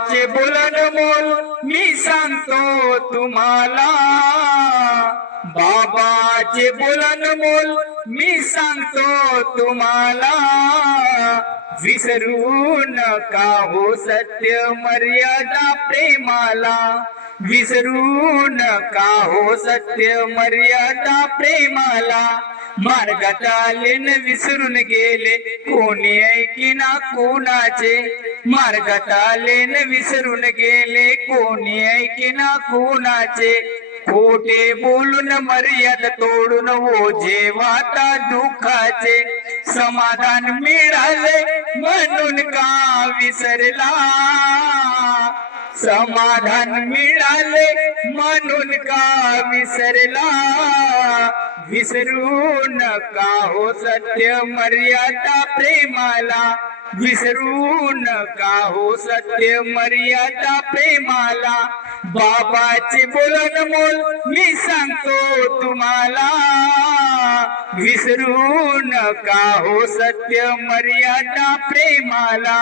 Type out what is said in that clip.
बाबाचे बोलन मोल मी सांगतो तुम्हाला, बाबाचे बोलन मोल मी सांगतो तुम्हाला. विसरू नका हो सत्य मर्यादा प्रेमाला, विसरू नका हो सत्य मर्यादा प्रेमाला. मार्गात आले न विसरून गेले कोणी ऐकिना कुणाचे, मार्गात आले न विसरून गेले कोणी ऐकिना कुणाचे. खोटे बोलून मर्यादा तोडून ओझे वाटा दुःखाचे. समाधान मिळाले म्हणून का विसरला, समाधान मिळाले म्हणून का विसरला. विसरू नका हो सत्य मर्यादा प्रेमाला, विसरू नका हो सत्य मर्यादा प्रेमाला. बाबाचे बोलन मोल मी सांगतो तुम्हाला, विसरू नका हो सत्य मर्यादा प्रेमाला.